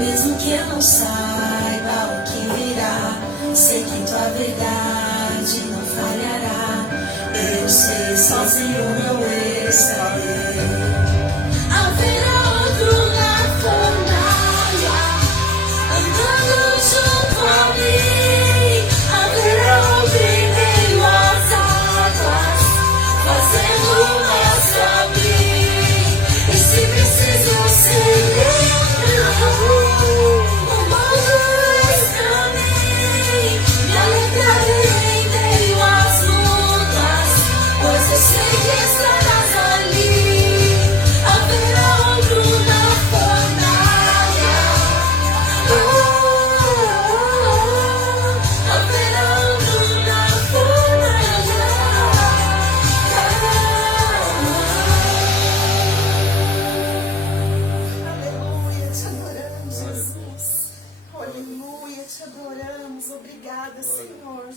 Mesmo que eu não saiba o que virá, sei que tua verdade não falhará. Eu sei, sozinho não estarei. Haverá outro na fornalha, andando junto a mim. Haverá outro em meio às águas, fazendo mais pra mim. E se preciso ser lembrado, o mundo está a mim. Me alegrarei em meio às lutas, pois eu sei que estarás ali. Haverá outro na fornalha, haverá outro na fornalha. Aleluia, te adoramos, Jesus. Aleluia, te adoramos. Obrigada, Senhor.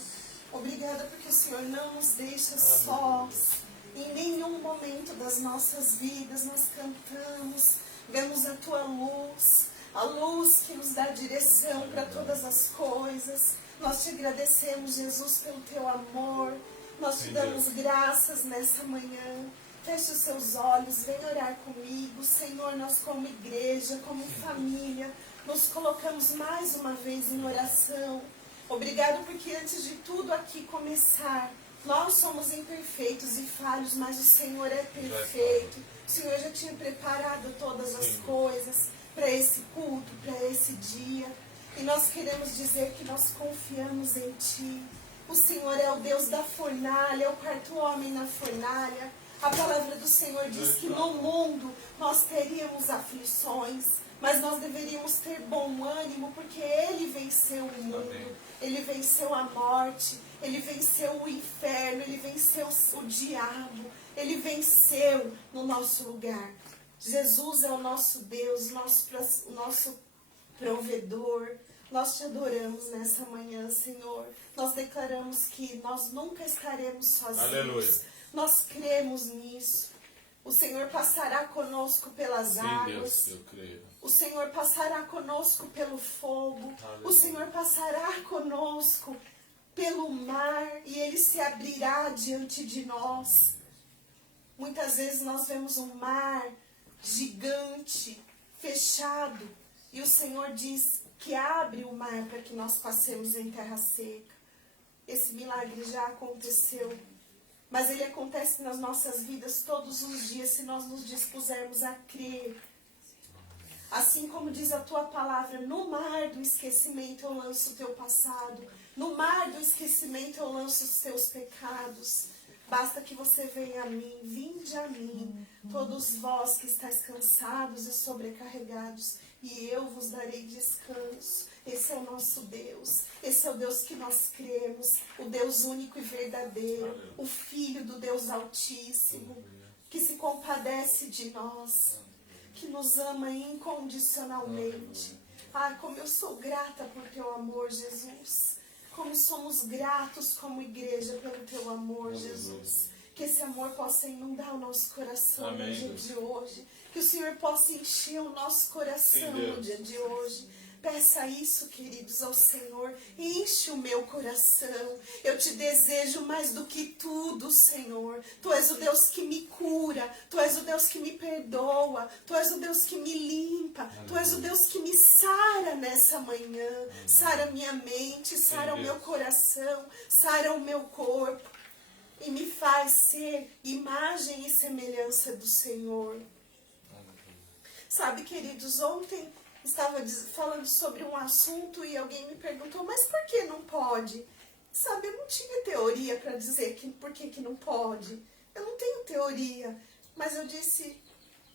Obrigada porque o Senhor não nos deixa sós. Em nenhum momento das nossas vidas nós cantamos, vemos a tua luz, a luz que nos dá direção para todas as coisas. Nós te agradecemos, Jesus, pelo teu amor. Nós te damos graças nessa manhã. Feche os seus olhos, vem orar comigo. Senhor, nós como igreja, como família, nos colocamos mais uma vez em oração. Obrigado porque antes de tudo aqui começar, nós somos imperfeitos e falhos, mas o Senhor é perfeito. O Senhor já tinha preparado todas as coisas para esse culto, para esse dia. E nós queremos dizer que nós confiamos em Ti. O Senhor é o Deus da fornalha, é o quarto homem na fornalha. A palavra do Senhor diz que no mundo nós teríamos aflições, mas nós deveríamos ter bom ânimo, porque Ele venceu o mundo, Ele venceu a morte, Ele venceu o inferno, Ele venceu o diabo, Ele venceu no nosso lugar. Jesus é o nosso Deus, o nosso provedor. Nós te adoramos nessa manhã, Senhor. Nós declaramos que nós nunca estaremos sozinhos. Aleluia. Nós cremos nisso. O Senhor passará conosco pelas águas. Deus, eu creio. O Senhor passará conosco pelo fogo. Aleluia. O Senhor passará conosco pelo mar e Ele se abrirá diante de nós. Muitas vezes nós vemos um mar gigante, fechado, e o Senhor diz que abre o mar para que nós passemos em terra seca. Esse milagre já aconteceu, mas ele acontece nas nossas vidas todos os dias se nós nos dispusermos a crer. Assim como diz a tua palavra, no mar do esquecimento eu lanço o teu passado, no mar do esquecimento eu lanço os teus pecados. Basta que você venha a mim, vinde a mim, todos vós que estáis cansados e sobrecarregados, e eu vos darei descanso. Esse é o nosso Deus, esse é o Deus que nós cremos, o Deus único e verdadeiro, o Filho do Deus Altíssimo, que se compadece de nós, que nos ama incondicionalmente. Ah, como eu sou grata por teu amor, Jesus. Como somos gratos como igreja pelo teu amor, Jesus. Que esse amor possa inundar o nosso coração no dia de hoje. Que o Senhor possa encher o nosso coração no dia de hoje. Peça isso, queridos, ao Senhor. Enche o meu coração. Eu te desejo mais do que tudo, Senhor. Tu és o Deus que me cura. Tu és o Deus que me perdoa. Tu és o Deus que me limpa. Tu és o Deus que me sara nessa manhã. Sara minha mente, sara o meu coração, sara o meu corpo. E me faz ser imagem e semelhança do Senhor. Sabe, queridos, ontem estava falando sobre um assunto e alguém me perguntou, mas por que não pode? Sabe, eu não tinha teoria para dizer por que não pode. Eu não tenho teoria, mas eu disse,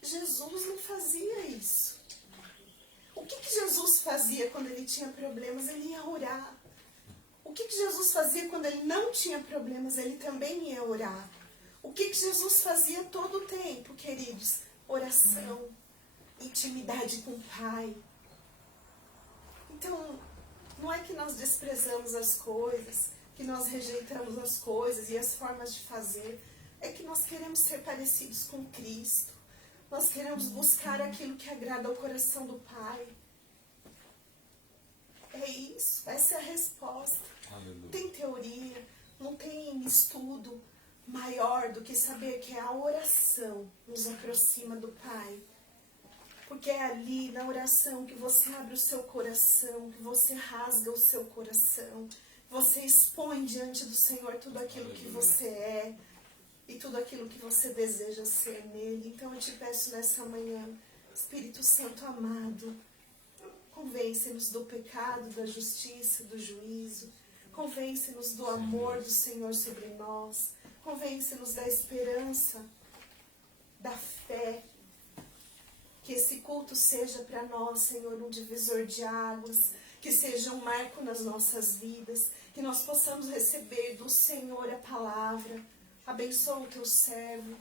Jesus não fazia isso. O que Jesus fazia quando ele tinha problemas? Ele ia orar. O que Jesus fazia quando ele não tinha problemas? Ele também ia orar. O que Jesus fazia todo o tempo, queridos? Oração. Intimidade com o Pai. Então, não é que nós desprezamos as coisas, que nós rejeitamos as coisas e as formas de fazer. É que nós queremos ser parecidos com Cristo. Nós queremos buscar aquilo que agrada ao coração do Pai. É isso, essa é a resposta. Aleluia. Não tem teoria, não tem estudo maior do que saber que a oração nos aproxima do Pai. Porque é ali na oração que você abre o seu coração, que você rasga o seu coração, você expõe diante do Senhor tudo aquilo que você é e tudo aquilo que você deseja ser nele. Então eu te peço nessa manhã, Espírito Santo amado, convence-nos do pecado, da justiça, do juízo. Convence-nos do amor do Senhor sobre nós. Convence-nos da esperança, da fé. Que esse culto seja para nós, Senhor, um divisor de águas. Que seja um marco nas nossas vidas. Que nós possamos receber do Senhor a palavra. Abençoa o teu servo,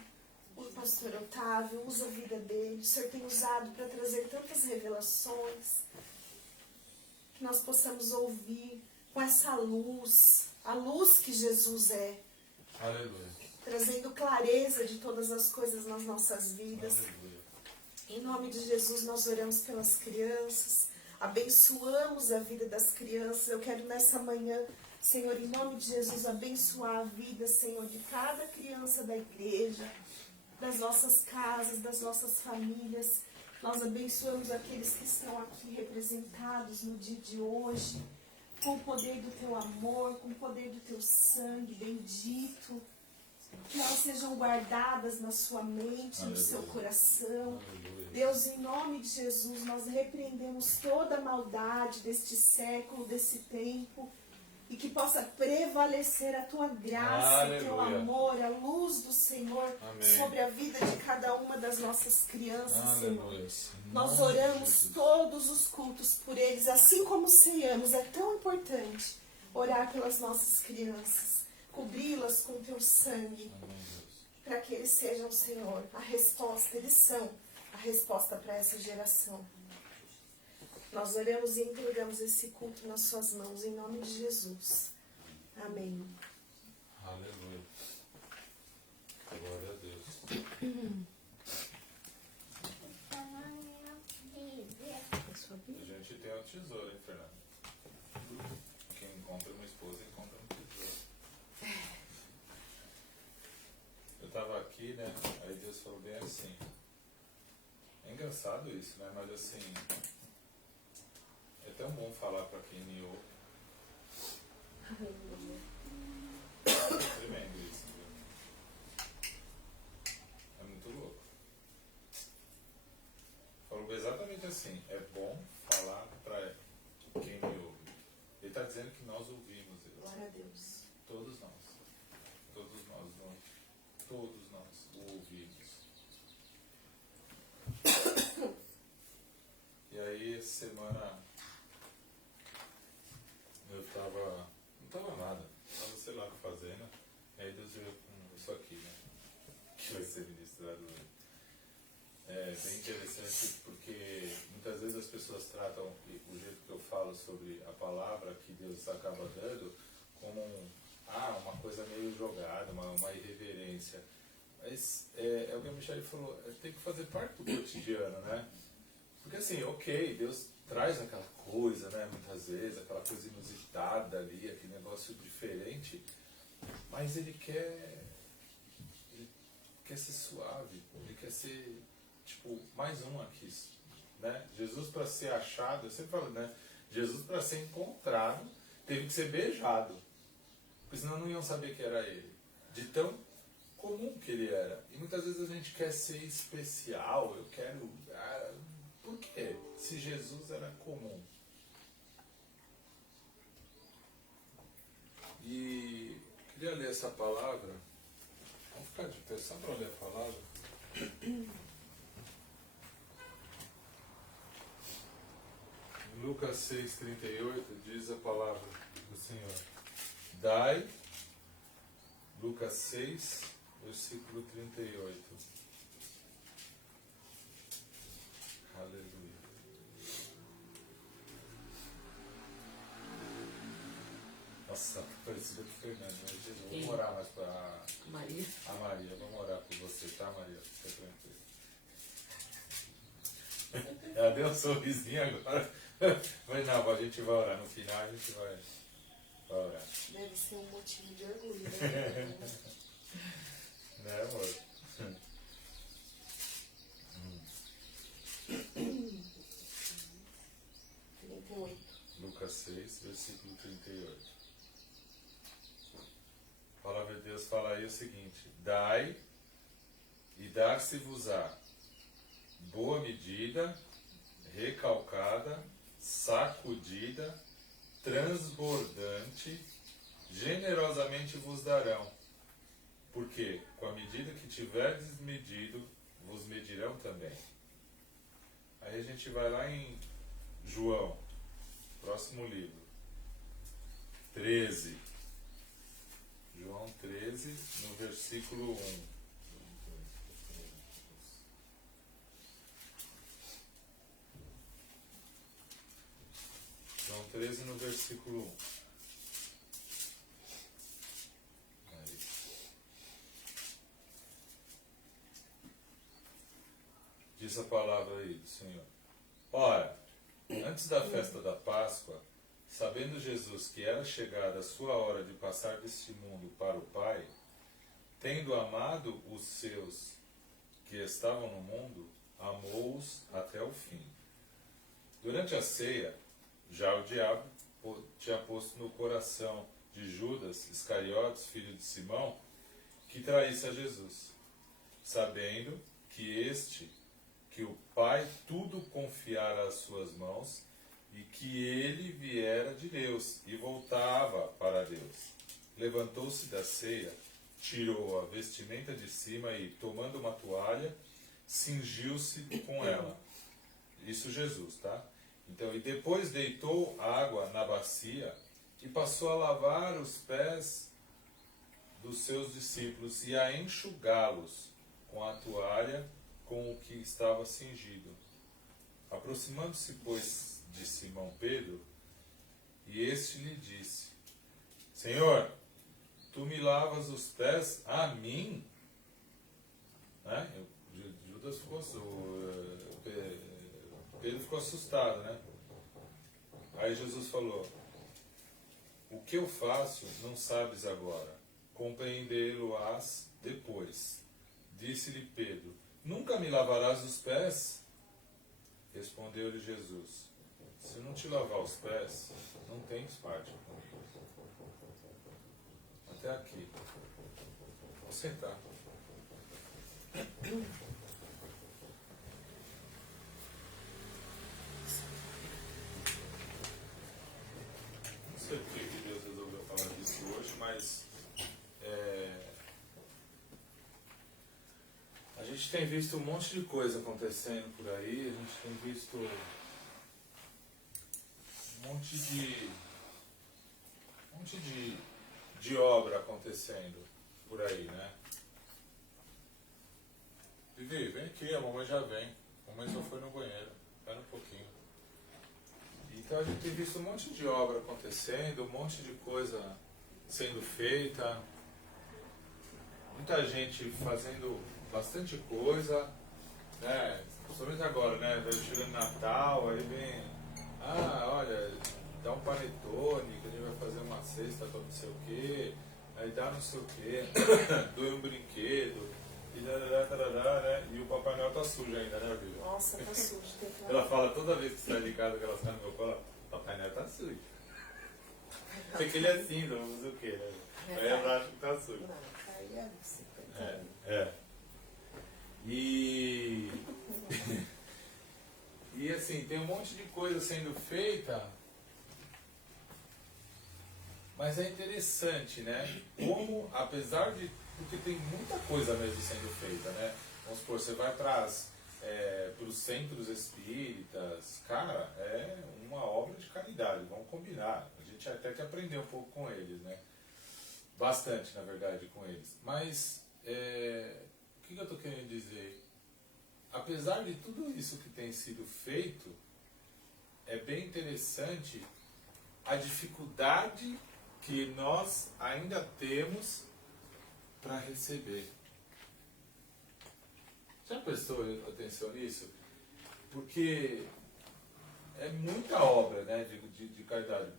o pastor Otávio. Usa a vida dele. O Senhor tem usado para trazer tantas revelações. Que nós possamos ouvir com essa luz, a luz que Jesus é, Aleluia. trazendo clareza de todas as coisas nas nossas vidas. Aleluia. Em nome de Jesus nós oramos pelas crianças, abençoamos a vida das crianças. Eu quero nessa manhã, Senhor, em nome de Jesus, abençoar a vida, Senhor, de cada criança da igreja, das nossas casas, das nossas famílias. Nós abençoamos aqueles que estão aqui representados no dia de hoje, com o poder do teu amor, com o poder do teu sangue bendito. Que elas sejam guardadas na sua mente, no seu coração. Aleluia. Deus, em nome de Jesus, nós repreendemos toda a maldade deste século, desse tempo. E que possa prevalecer a tua graça, o teu Aleluia. amor, a luz do Senhor Amém. sobre a vida de cada uma das nossas crianças, Senhor. Aleluia. Nós oramos todos os cultos por eles, assim como ceiamos. É tão importante orar pelas nossas crianças, cobri-las com teu sangue, Amém, Deus. para que eles sejam, Senhor, a resposta. Eles são a resposta para essa geração. Nós oramos e entregamos esse culto nas suas mãos, em nome de Jesus. Amém. Aleluia. Glória a Deus. A gente tem um tesouro, hein, Fernando? Quem encontra uma esposa, encontra um tesouro. Eu estava aqui, né? Aí Deus falou bem assim. É engraçado isso, né? Mas assim, é tão bom falar para quem me ouve. É tremendo isso, viu? É muito louco. Falou exatamente assim. É bom falar para quem me ouve. Ele está dizendo que nós ouvimos Deus. Glória a Deus. Todos nós. Todos nós. Todos nós o ouvimos. E aí, essa semana, eu tava. Não tava nada. Tava, sei lá, fazendo. E aí Deus veio com isso aqui, né? Que vai ser ministrado hoje. É bem interessante porque muitas vezes as pessoas tratam o jeito que eu falo sobre a palavra que Deus acaba dando como uma coisa meio jogada, uma irreverência. Mas é o que a Michelle falou, tem que fazer parte do cotidiano, né? Porque assim, ok, Deus traz aquela coisa, né? Muitas vezes, aquela coisa inusitada ali, aquele negócio diferente, mas Ele quer ser suave, Ele quer ser, tipo, mais um aqui, né? Jesus para ser achado, eu sempre falo, né? Jesus para ser encontrado, teve que ser beijado, porque senão não iam saber que era Ele, de tão comum que Ele era. E muitas vezes a gente quer ser especial, eu quero... por quê? Se Jesus era comum. E queria ler essa palavra. Vamos ficar de pé só para ler a palavra. Em Lucas 6,38 diz a palavra do Senhor. Dai, Lucas 6, versículo 38. Aleluia. Nossa, tá parecido com o Fernando, mas Jesus, vamos orar mais para Maria. a Maria. Vamos orar por você, tá, Maria? Fica tranquila. Ela deu um sorrisinho agora, Mas não, a gente vai orar. No final a gente vai orar. Deve ser um motivo de orgulho, né? Né, amor? 38. Lucas 6, versículo 38. A palavra de Deus fala aí o seguinte: dai e dar-se-vos-á boa medida, recalcada, sacudida, transbordante, generosamente vos darão. Porque com a medida que tiverdes medido, vos medirão também. Aí a gente vai lá em João, próximo livro, 13. João 13, no versículo 1. João 13, no versículo 1. Aí. Diz a palavra aí do Senhor. Ora, antes da festa da Páscoa, sabendo Jesus que era chegada a sua hora de passar deste mundo para o Pai, tendo amado os seus que estavam no mundo, amou-os até o fim. Durante a ceia, já o diabo tinha posto no coração de Judas Iscariotes, filho de Simão, que traísse a Jesus, sabendo que o Pai tudo confiara às suas mãos e que ele viera de Deus e voltava para Deus. Levantou-se da ceia, tirou a vestimenta de cima e, tomando uma toalha, cingiu-se com ela. Isso Jesus, tá? Então, e depois deitou água na bacia e passou a lavar os pés dos seus discípulos e a enxugá-los com a toalha com o que estava cingido. Aproximando-se, pois, de Simão Pedro, e este lhe disse: Senhor, tu me lavas os pés a mim? Né? Judas ficou, Pedro ficou assustado, né? Aí Jesus falou: o que eu faço não sabes agora, compreendê-lo-ás depois. Disse-lhe Pedro: nunca me lavarás os pés? Respondeu-lhe Jesus: se não te lavar os pés, não tens parte comigo. Até aqui. Vou sentar. Não sei por que Deus resolveu falar disso hoje, mas a gente tem visto um monte de coisa acontecendo por aí, a gente tem visto um monte de obra acontecendo por aí, né? Vivi, vem aqui, a mamãe já vem. A mamãe só foi no banheiro, espera um pouquinho. Então a gente tem visto um monte de obra acontecendo, um monte de coisa sendo feita, muita gente fazendo bastante coisa, né? Principalmente agora, né? Vai chegando Natal, aí vem, olha, dá um panetone, que a gente vai fazer uma cesta com não sei o quê, aí dá não sei o quê, doe um brinquedo, e né? E o Papai Noel tá sujo ainda, né, Bíblia? Nossa, tá sujo. Tem que Ela fala toda vez que sai de casa, que ela sai no meu colo, Papai Noel tá sujo. Sei que ele é assim, não usa o quê, né? Aí ela acha que tá sujo. Não, aí é você. E assim, tem um monte de coisa sendo feita, mas é interessante, né? Como, apesar de... Porque tem muita coisa mesmo sendo feita, né? Vamos supor, você vai para os centros espíritas, cara, é uma obra de caridade, vamos combinar. A gente até que aprender um pouco com eles, né? Bastante, na verdade, com eles. Mas, o que eu estou querendo dizer? Apesar de tudo isso que tem sido feito, é bem interessante a dificuldade que nós ainda temos para receber. Já prestou atenção nisso? Porque é muita obra, né, de caridade.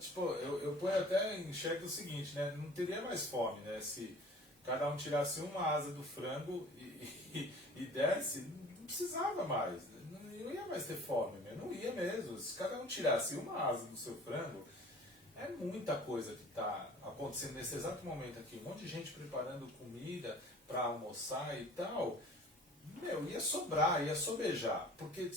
Tipo, eu ponho até em xeque o seguinte, né, não teria mais fome, né, se cada um tirasse uma asa do frango e desse, não precisava mais, não ia mais ter fome, né? Não ia mesmo. Se cada um tirasse uma asa do seu frango, é muita coisa que está acontecendo nesse exato momento aqui, um monte de gente preparando comida para almoçar e tal. Meu, ia sobrar, ia sobejar, porque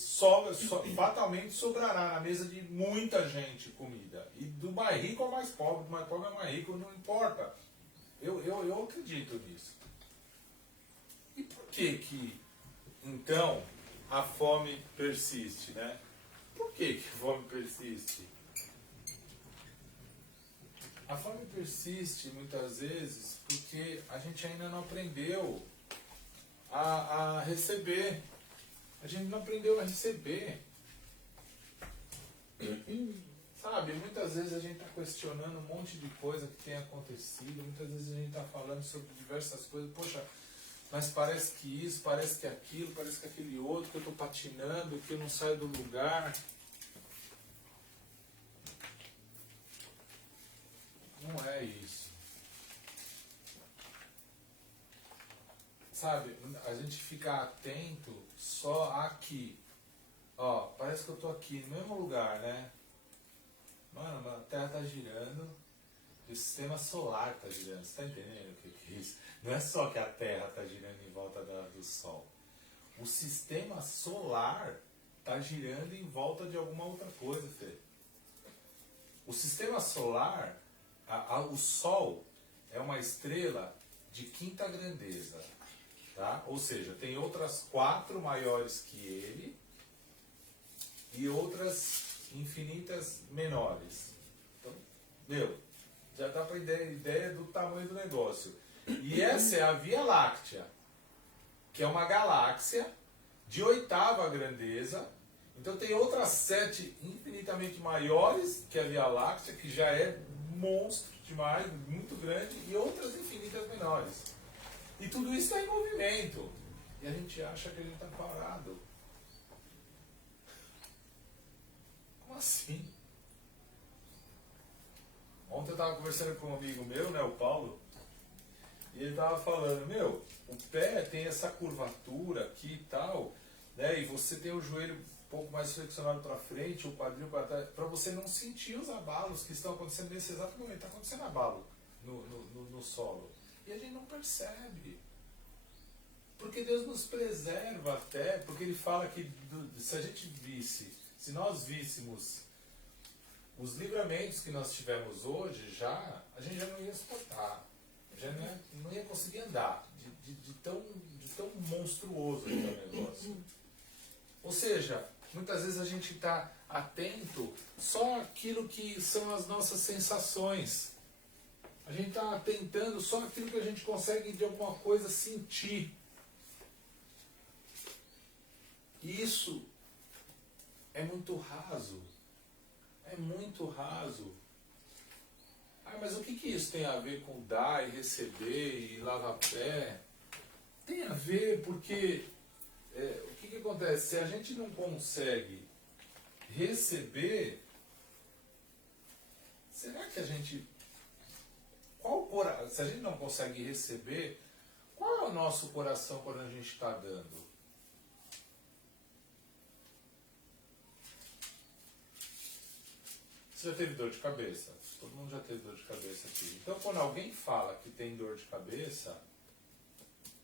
fatalmente sobrará na mesa de muita gente comida. E do mais rico ao mais pobre, do mais pobre ao mais rico, não importa. Eu acredito nisso. E por que, então, a fome persiste, né? Por que a fome persiste? A fome persiste muitas vezes porque a gente ainda não aprendeu a receber. A gente não aprendeu a receber. Sabe, muitas vezes a gente está questionando um monte de coisa que tem acontecido, muitas vezes a gente está falando sobre diversas coisas, poxa, mas parece que isso, parece que aquilo, parece que aquele outro, que eu estou patinando, que eu não saio do lugar. Não é isso. Sabe, a gente fica atento só aqui. Ó, parece que eu estou aqui no mesmo lugar, né? Mano, a Terra está girando e o sistema solar está girando. Você está entendendo o que é isso? Não é só que a Terra está girando em volta do Sol. O sistema solar está girando em volta de alguma outra coisa, Fê. O sistema solar, o Sol é uma estrela de quinta grandeza. Tá? Ou seja, tem outras 4 maiores que ele e outras infinitas menores. Então, já dá para ideia do tamanho do negócio. E essa é a Via Láctea, que é uma galáxia de 8ª grandeza. Então tem outras 7 infinitamente maiores que a Via Láctea, que já é monstro demais, muito grande, e outras infinitas menores. E tudo isso está em movimento. E a gente acha que a gente está parado. Como assim? Ontem eu estava conversando com um amigo meu, né, o Paulo, e ele estava falando, o pé tem essa curvatura aqui e tal, né, e você tem o joelho um pouco mais flexionado para frente, o quadril para trás, para você não sentir os abalos que estão acontecendo nesse exato momento. Está acontecendo abalo no solo. E a gente não percebe. Porque Deus nos preserva até, porque Ele fala que se a gente visse, se nós víssemos os livramentos que nós tivemos hoje, a gente já não ia suportar, já não ia conseguir andar, de tão monstruoso que é o negócio. Ou seja, muitas vezes a gente está atento só àquilo que são as nossas sensações. A gente está atentando só àquilo que a gente consegue de alguma coisa sentir. Isso é muito raso. É muito raso. Ah, mas o que isso tem a ver com dar e receber e lavar pé? Tem a ver porque o que acontece? Se a gente não consegue receber, será que a gente... Se a gente não consegue receber, qual é o nosso coração quando a gente está dando? Você já teve dor de cabeça? Todo mundo já teve dor de cabeça aqui. Então, quando alguém fala que tem dor de cabeça,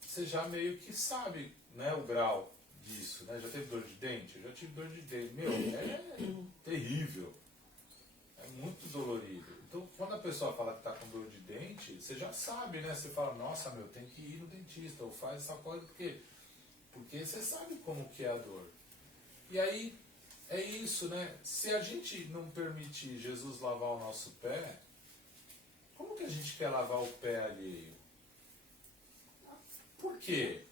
você já meio que sabe, né, o grau disso. Né? Já teve dor de dente? Eu já tive dor de dente. É terrível. É muito dolorido. Então, quando a pessoa fala que está com dor de dente, você já sabe, né? Você fala, nossa, tem que ir no dentista, ou faz essa coisa, por quê? Porque você sabe como que é a dor. E aí, é isso, né? Se a gente não permitir Jesus lavar o nosso pé, como que a gente quer lavar o pé alheio? Por quê?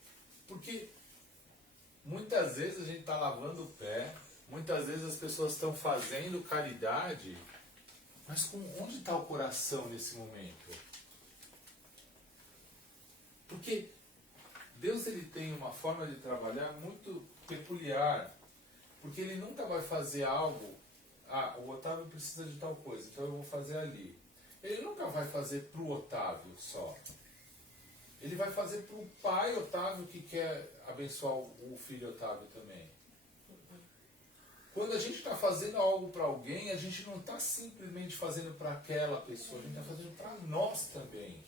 Porque muitas vezes a gente está lavando o pé, muitas vezes as pessoas estão fazendo caridade, mas onde está o coração nesse momento? Porque Deus ele tem uma forma de trabalhar muito peculiar. Porque ele nunca vai fazer algo, o Otávio precisa de tal coisa, então eu vou fazer ali. Ele nunca vai fazer para o Otávio só. Ele vai fazer para o pai Otávio que quer abençoar o filho Otávio também. Quando a gente está fazendo algo para alguém, a gente não está simplesmente fazendo para aquela pessoa, a gente está fazendo para nós também.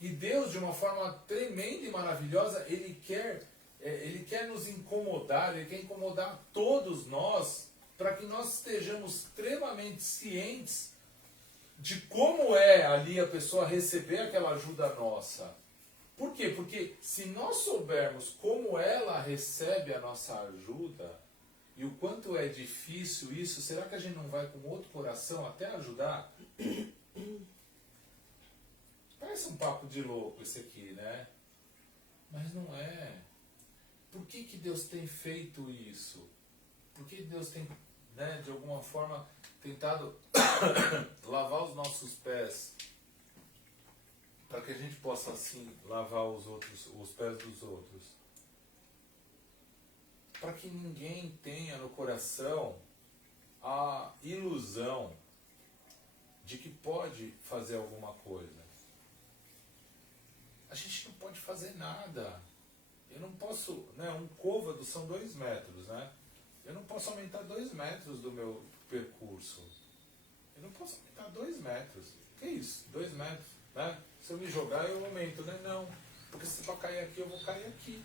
E Deus, de uma forma tremenda e maravilhosa, Ele quer nos incomodar, Ele quer incomodar todos nós, para que nós estejamos extremamente cientes de como é ali a pessoa receber aquela ajuda nossa. Por quê? Porque se nós soubermos como ela recebe a nossa ajuda, e o quanto é difícil isso, será que a gente não vai com outro coração até ajudar? Parece um papo de louco esse aqui, né? Mas não é. Por que Deus tem feito isso? Por que Deus tem, né, de alguma forma, tentado lavar os nossos pés? Para que a gente possa, assim, lavar os pés dos outros. Para que ninguém tenha no coração a ilusão de que pode fazer alguma coisa. A gente não pode fazer nada. Eu não posso, né, um côvado são 2 metros, né? Eu não posso aumentar 2 metros do meu percurso. Eu não posso aumentar 2 metros. Que isso? 2 metros, né? Se eu me jogar, eu aumento, né? Não. Porque se eu cair aqui, eu vou cair aqui.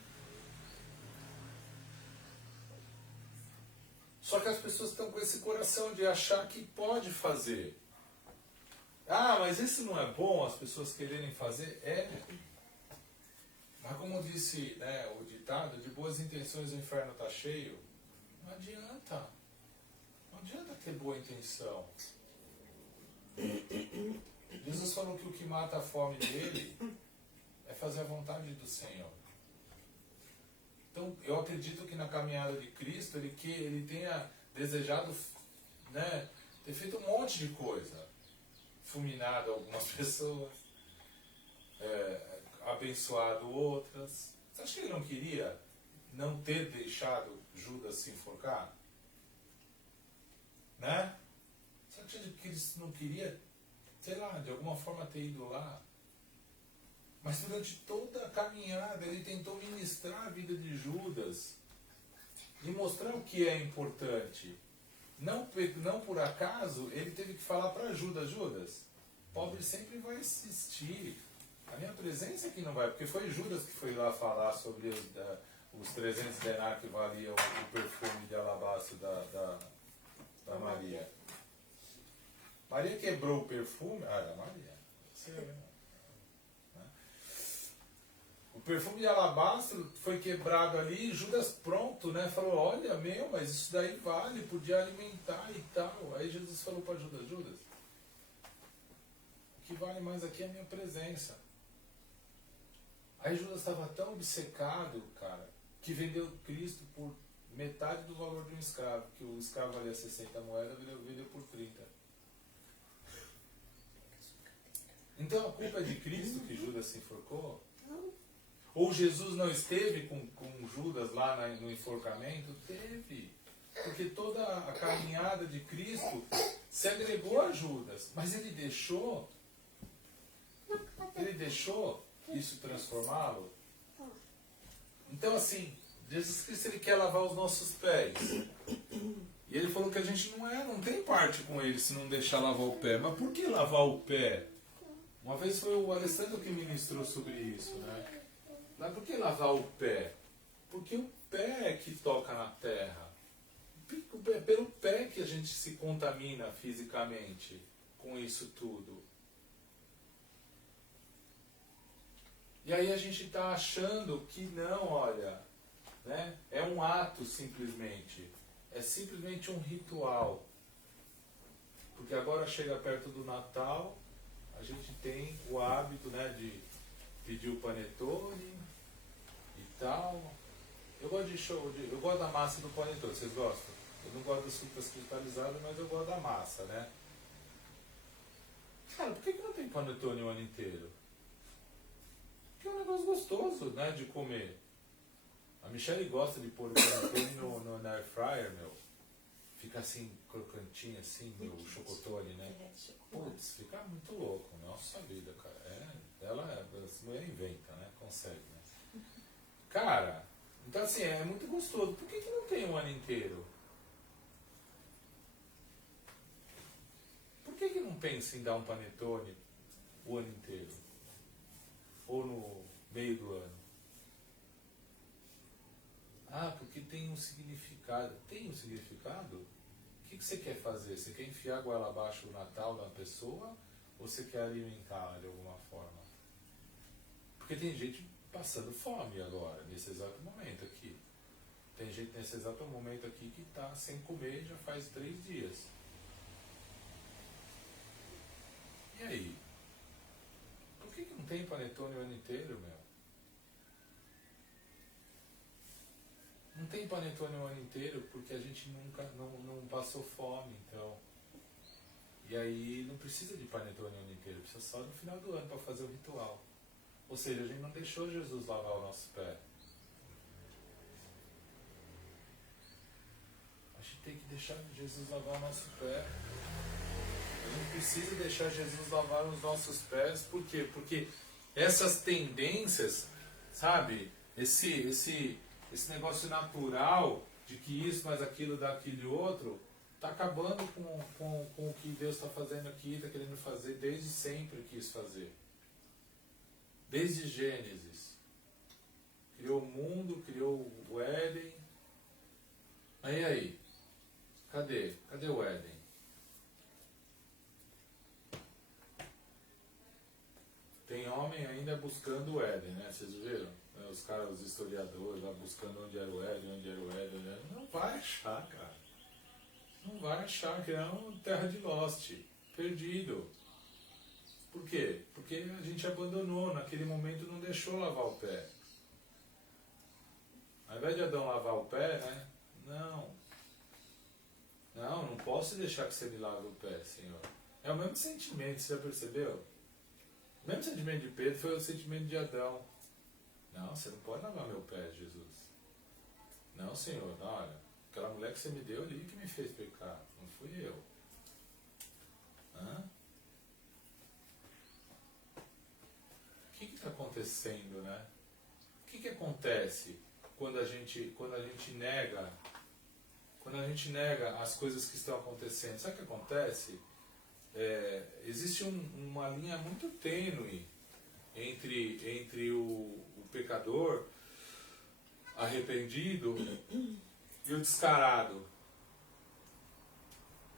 Só que as pessoas estão com esse coração de achar que pode fazer. Ah, mas isso não é bom, as pessoas quererem fazer? É. Mas como disse, né, o ditado, de boas intenções o inferno está cheio. Não adianta. Não adianta ter boa intenção. Jesus falou que o que mata a fome dele é fazer a vontade do Senhor. Então, eu acredito que na caminhada de Cristo, ele tenha desejado, né, ter feito um monte de coisa. Fulminado algumas pessoas, abençoado outras. Você acha que ele não queria não ter deixado Judas se enforcar? Né? Você acha que ele não queria, sei lá, de alguma forma ter ido lá? Mas durante toda a caminhada ele tentou ministrar a vida de Judas e mostrar o que é importante. Não por acaso ele teve que falar para Judas: Judas, pobre sempre vai existir. A minha presença aqui não vai, porque foi Judas que foi lá falar sobre os 300 denários que valia o perfume de alabastro da Maria. Maria quebrou o perfume. Da Maria. O perfume de alabastro foi quebrado ali, e Judas pronto, né? Falou: olha, mas isso daí vale, podia alimentar e tal. Aí Jesus falou para Judas: Judas, o que vale mais aqui é a minha presença. Aí Judas estava tão obcecado, cara, que vendeu Cristo por metade do valor de um escravo, que o escravo valia 60 moedas, vendeu por 30. Então a culpa é de Cristo que Judas se enforcou? Ou Jesus não esteve com Judas lá no enforcamento? Teve. Porque toda a caminhada de Cristo se agregou a Judas. Mas ele deixou isso transformá-lo? Então, assim, Jesus Cristo, ele quer lavar os nossos pés. E ele falou que a gente não tem parte com ele se não deixar lavar o pé. Mas por que lavar o pé? Uma vez foi o Alessandro que ministrou sobre isso, né? Mas por que lavar o pé? Porque o pé é que toca na terra. Pelo pé que a gente se contamina fisicamente com isso tudo. E aí a gente está achando que não, olha, né? É um ato simplesmente. É simplesmente um ritual. Porque agora chega perto do Natal, a gente tem o hábito, né, de pedir o panetone e tal. Eu gosto da massa do panetone, vocês gostam? Eu não gosto das frutas cristalizadas, mas eu gosto da massa, né? Cara, por que não tem panetone o ano inteiro? Porque é um negócio gostoso, né, de comer. A Michelle gosta de pôr o panetone na air fryer, meu. Fica assim, crocantinho assim, meu, o chocotone, né? Putz, fica muito louco, nossa vida, cara. Essa mulher inventa, né? Consegue, né? Cara, então assim, é muito gostoso. Por que não tem o ano inteiro? Por que não pensa em dar um panetone o ano inteiro? Ou no meio do ano? Ah, porque tem um significado. Tem um significado? O que você quer fazer? Você quer enfiar goela abaixo o Natal da pessoa? Ou você quer alimentá-la de alguma forma? Porque tem gente passando fome agora, nesse exato momento aqui. Tem gente nesse exato momento aqui que está sem comer já faz 3 dias. E aí? Por que não tem panetone o ano inteiro, meu? Não tem panetone o ano inteiro porque a gente nunca não passou fome, então. E aí não precisa de panetone o ano inteiro, precisa só no final do ano para fazer o ritual. Ou seja, a gente não deixou Jesus lavar o nosso pé. A gente tem que deixar Jesus lavar o nosso pé. A gente precisa deixar Jesus lavar os nossos pés. Por quê? Porque essas tendências, sabe? Esse negócio natural de que isso, mas aquilo, daquele outro, está acabando com o que Deus está fazendo aqui, está querendo fazer desde sempre quis fazer. Desde Gênesis. Criou o mundo, criou o Éden. Aí? Cadê? Cadê o Éden? Tem homem ainda buscando o Éden, né? Vocês viram? Os caras, os historiadores lá buscando onde era o Éden, onde era o Éden, onde era... Não vai achar, cara. Não vai achar, que é uma terra de Lost. Perdido. Por quê? Porque a gente abandonou, naquele momento não deixou lavar o pé. Ao invés de Adão lavar o pé, né? Não posso deixar que você me lave o pé, Senhor. É o mesmo sentimento, você já percebeu? O mesmo sentimento de Pedro foi o sentimento de Adão. Não, você não pode lavar meu pé, Jesus. Não, Senhor, não, olha, aquela mulher que você me deu ali que me fez pecar, não fui eu. Hã? O que está acontecendo, né? O que acontece quando a gente nega as coisas que estão acontecendo? Sabe o que acontece? Existe uma linha muito tênue entre o pecador arrependido e o descarado.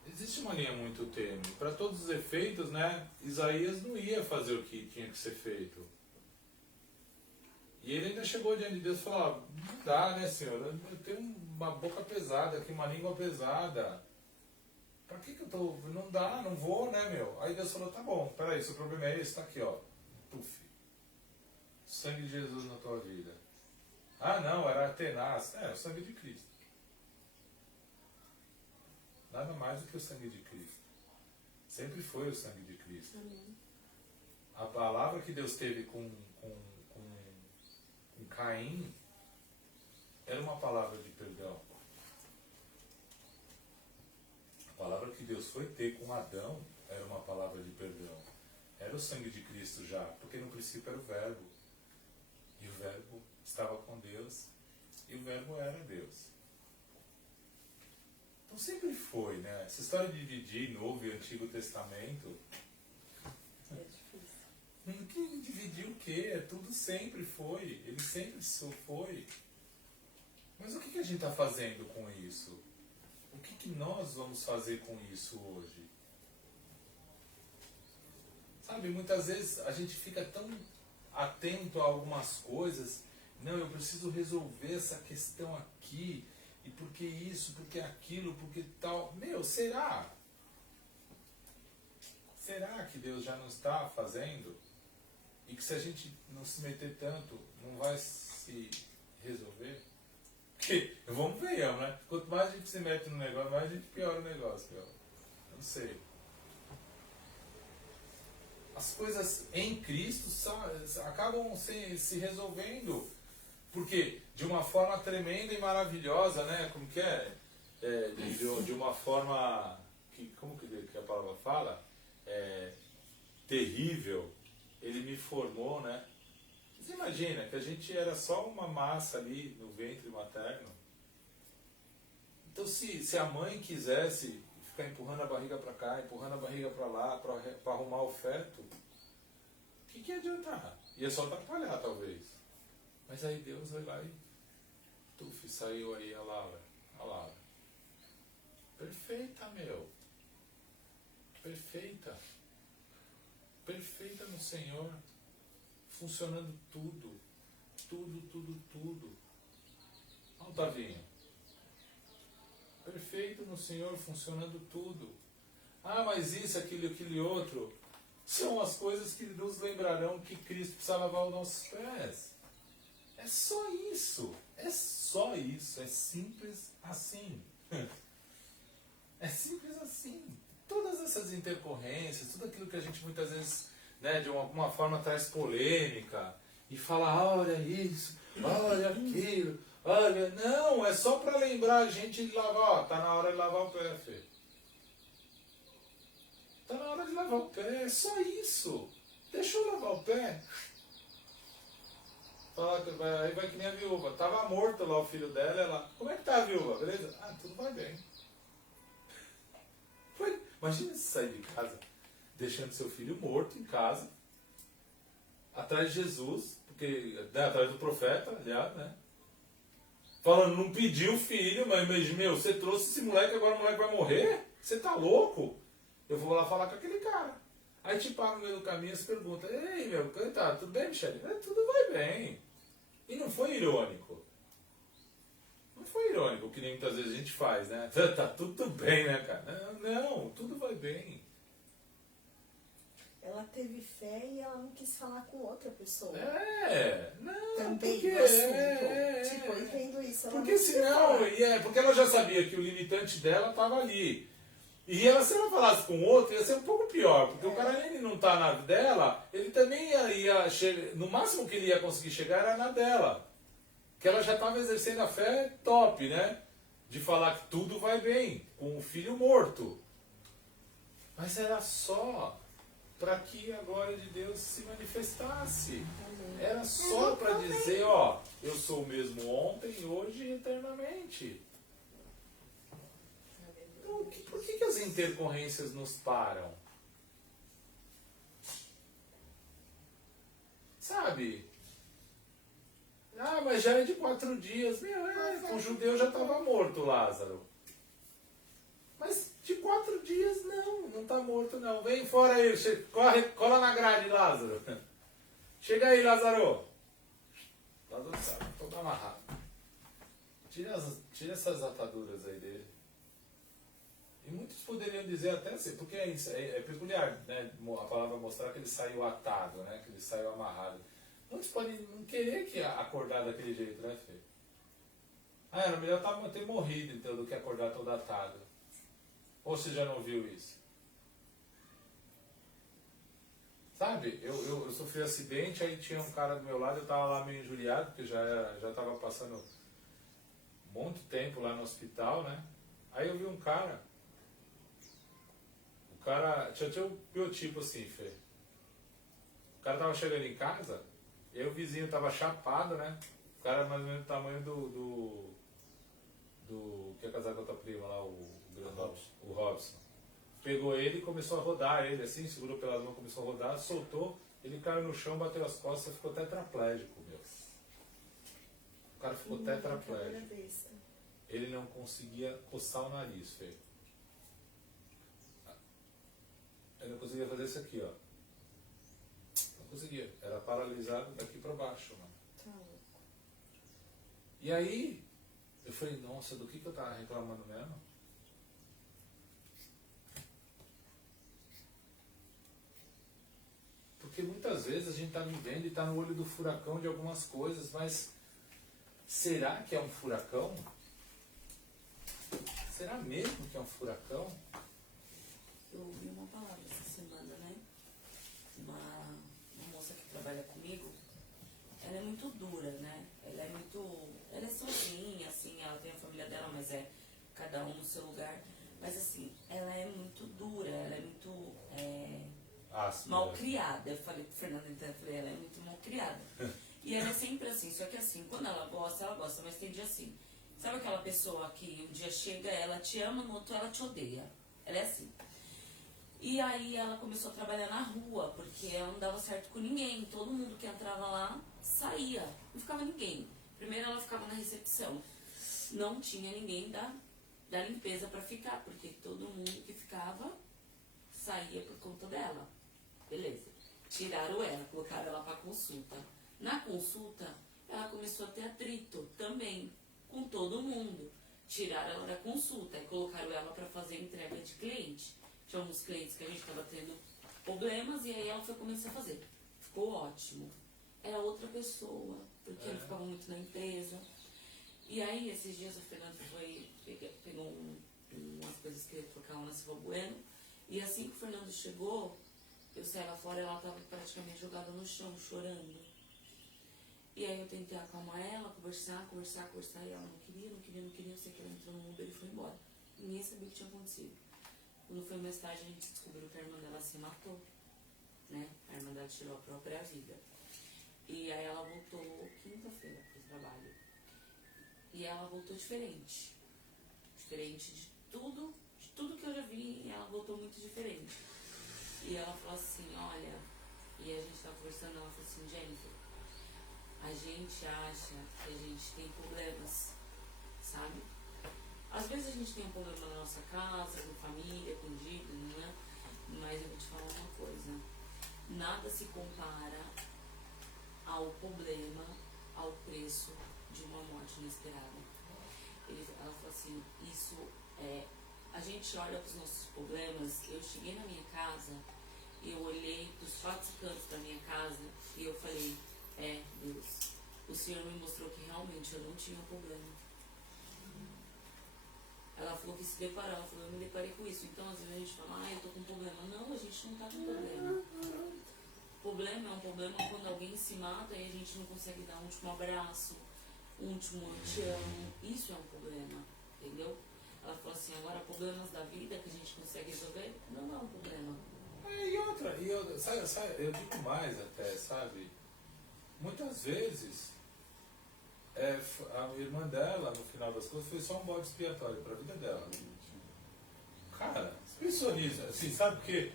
Existe uma linha muito tênue. Para todos os efeitos, né, Isaías não ia fazer o que tinha que ser feito. E ele ainda chegou diante de Deus e falou: não dá, né, Senhor? Eu tenho uma boca pesada aqui, uma língua pesada. Pra que eu tô... Não dá, não vou, né, meu? Aí Deus falou: tá bom, peraí, seu problema é esse, tá aqui, ó. Puf. Sangue de Jesus na tua vida. Ah, não, era tenaz. O sangue de Cristo. Nada mais do que o sangue de Cristo. Sempre foi o sangue de Cristo. Amém. A palavra que Deus teve com Caim era uma palavra de perdão. A palavra que Deus foi ter com Adão era uma palavra de perdão. Era o sangue de Cristo já, porque no princípio era o Verbo. E o Verbo estava com Deus, e o Verbo era Deus. Então sempre foi, né? Essa história de dividir Novo e Antigo Testamento... É difícil. Que dividir o quê? Tudo sempre foi. Ele sempre foi. Mas o que a gente está fazendo com isso? O que nós vamos fazer com isso hoje? Sabe, muitas vezes a gente fica tão atento a algumas coisas. Não, eu preciso resolver essa questão aqui. E por que isso, por que aquilo, por que tal? Meu, será? Será que Deus já não está fazendo? E que se a gente não se meter tanto, não vai se resolver? Porque, vamos ver, né? Quanto mais a gente se mete no negócio, mais a gente piora o negócio. Meu. Não sei. As coisas em Cristo acabam se resolvendo Porque de uma forma tremenda e maravilhosa, né? Como que é? De uma forma como que a palavra fala? Terrível. Ele me formou, né? Você imagina que a gente era só uma massa ali no ventre materno. Então se a mãe quisesse ficar empurrando a barriga para cá, empurrando a barriga para lá, para arrumar o feto, o que ia adiantar? Ia só atrapalhar, talvez. Mas aí Deus vai lá e saiu aí a Laura. Perfeita, meu. Perfeita. Perfeita no Senhor. Funcionando tudo. Tudo. Olha o Tavinho. Perfeito no Senhor, funcionando tudo. Ah, mas isso, aquele outro. São as coisas que nos lembrarão que Cristo precisa lavar os nossos pés. É só isso. É simples assim. É simples assim. Todas essas intercorrências, tudo aquilo que a gente muitas vezes, né, de alguma forma traz polêmica e fala, olha isso, olha aquilo, olha... Não, é só para lembrar a gente de lavar. Ó, tá na hora de lavar o pé, Fê. Tá na hora de lavar o pé, é só isso. Deixa eu lavar o pé. Aí vai que nem a viúva. Tava morto lá o filho dela, ela... Como é que tá a viúva? Beleza? Ah, tudo vai bem. Imagina você sair de casa, deixando seu filho morto em casa, atrás de Jesus, porque, né, atrás do profeta, aliás, né? Falando, não pediu o filho, mas, meu, você trouxe esse moleque, agora o moleque vai morrer? Você tá louco? Eu vou lá falar com aquele cara. Aí te para no meio do caminho e se pergunta, ei, meu, tá, tudo bem, Michele? Tudo vai bem. E não foi irônico. Não foi irônico, que nem muitas vezes a gente faz, né? Tá tudo bem, né, cara? Não, tudo vai bem. Ela teve fé e ela não quis falar com outra pessoa. Não. Também porque, do assunto. Tipo, eu entendo isso. Ela porque não senão, porque ela já sabia que o limitante dela estava ali. E ela, se ela falasse com outro, ia ser um pouco pior, porque o cara, ele não tá na dela, ele também ia chegar, no máximo que ele ia conseguir chegar era na dela. Que ela já estava exercendo a fé top, né? De falar que tudo vai bem, com o filho morto. Mas era só para que a glória de Deus se manifestasse. Era só para dizer, ó, eu sou o mesmo ontem, hoje e eternamente. Então, por que as intercorrências nos param? Sabe? Ah, mas já é de 4 dias. O judeu já estava morto, Lázaro. Mas de 4 dias não está morto não. Vem fora aí, cola na grade, Lázaro. Chega aí, Lázaro. Lázaro está todo amarrado. Tira essas ataduras aí dele. E muitos poderiam dizer até assim, porque é peculiar, né, a palavra mostrar que ele saiu atado, né, que ele saiu amarrado. Muitos podem não querer acordar daquele jeito, né, Fê? Era melhor ter morrido, então, do que acordar todo atado. Ou você já não viu isso? Sabe, eu sofri um acidente, aí tinha um cara do meu lado, eu estava lá meio injuriado, porque já estava passando muito tempo lá no hospital, né? Aí eu vi um cara, tinha um biotipo assim, Fê. O cara tava chegando em casa, e aí o vizinho tava chapado, né? O cara mais ou menos do tamanho do que é casado com a tua prima lá, o Robson. Pegou ele e começou a rodar ele assim, segurou pelas mãos, começou a rodar, soltou, ele caiu no chão, bateu as costas, ficou tetraplégico, meu. O cara ficou tetraplégico. Ele não conseguia coçar o nariz, Fê. Ele não conseguia fazer isso aqui, ó. Não conseguia. Era paralisado daqui pra baixo, mano. E aí, eu falei, nossa, do que eu tava reclamando mesmo? Porque muitas vezes a gente está vivendo e está no olho do furacão de algumas coisas, mas será que é um furacão? Será mesmo que é um furacão? Eu ouvi uma palavra essa semana, né? Uma moça que trabalha comigo, ela é muito dura, né? ela é muito... Ela é sozinha, assim, ela tem a família dela, mas é cada um no seu lugar. Mas assim, ela é muito dura, ela é muito mal criada. Eu falei pro Fernando, então eu falei, ela é muito mal criada. E ela é sempre assim, só que assim, quando ela gosta, mas tem dia assim. Sabe aquela pessoa que um dia chega, ela te ama, no outro ela te odeia. Ela é assim. E aí ela começou a trabalhar na rua, porque ela não dava certo com ninguém. Todo mundo que entrava lá saía, não ficava ninguém. Primeiro ela ficava na recepção. Não tinha ninguém da limpeza pra ficar, porque todo mundo que ficava saía por conta dela. Beleza. Tiraram ela, colocaram ela pra consulta. Na consulta, ela começou a ter atrito também com todo mundo. Tiraram ela da consulta e colocaram ela pra fazer entrega de cliente. Tinha alguns clientes que a gente estava tendo problemas e aí ela foi começar a fazer. Ficou ótimo. Era outra pessoa, porque ele ficava muito na empresa. E aí, esses dias o Fernando pegou umas coisas que ele ia trocar lá na Silva Bueno. E assim que o Fernando chegou, eu saí lá fora e ela estava praticamente jogada no chão, chorando. E aí eu tentei acalmar ela, conversar, e ela não queria. Eu sei que ela entrou no Uber e foi embora. Ninguém sabia o que tinha acontecido. Quando foi mais tarde, a gente descobriu que a irmã dela se matou, né? A irmã dela tirou a própria vida. E aí ela voltou quinta-feira pro trabalho. E ela voltou diferente. Diferente de tudo que eu já vi, ela voltou muito diferente. E ela falou assim, olha, e a gente tava conversando, ela falou assim, Jennifer, a gente acha que a gente tem problemas, sabe? Às vezes a gente tem um problema na nossa casa, com família, com dívida, né? Mas eu vou te falar uma coisa. Nada se compara ao problema, ao preço de uma morte inesperada. Ela falou assim, isso é... A gente olha para os nossos problemas. Eu cheguei na minha casa e eu olhei para os 4 cantos da minha casa e eu falei, Deus, o Senhor me mostrou que realmente eu não tinha problema. Ela falou que se deparou, ela falou, eu me deparei com isso. Então, às vezes a gente fala, eu tô com problema. Não, a gente não tá com problema. Problema é um problema quando alguém se mata e a gente não consegue dar um último abraço, um último eu te amo. Isso é um problema, entendeu? Ela falou assim, agora problemas da vida que a gente consegue resolver, não é um problema. E outra, sabe, eu digo mais até, sabe? Muitas vezes... a irmã dela, no final das contas, foi só um bode expiatório para a vida dela. Cara, pensou nisso, assim, sabe? Porque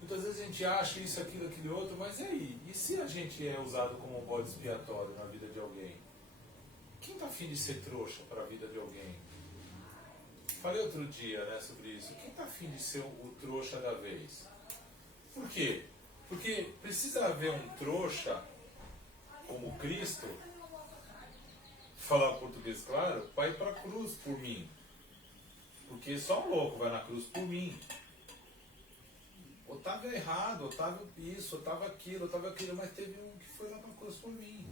muitas vezes a gente acha isso, aquilo, aquele outro, mas e aí? E se a gente é usado como um bode expiatório na vida de alguém? Quem tá afim de ser trouxa para a vida de alguém? Falei outro dia, né, sobre isso. Quem tá afim de ser o trouxa da vez? Por quê? Porque precisa haver um trouxa como Cristo, falar português claro, para ir para a cruz por mim. Porque só um louco vai na cruz por mim. Otávio é errado, Otávio isso, Otávio aquilo, mas teve um que foi lá para a cruz por mim.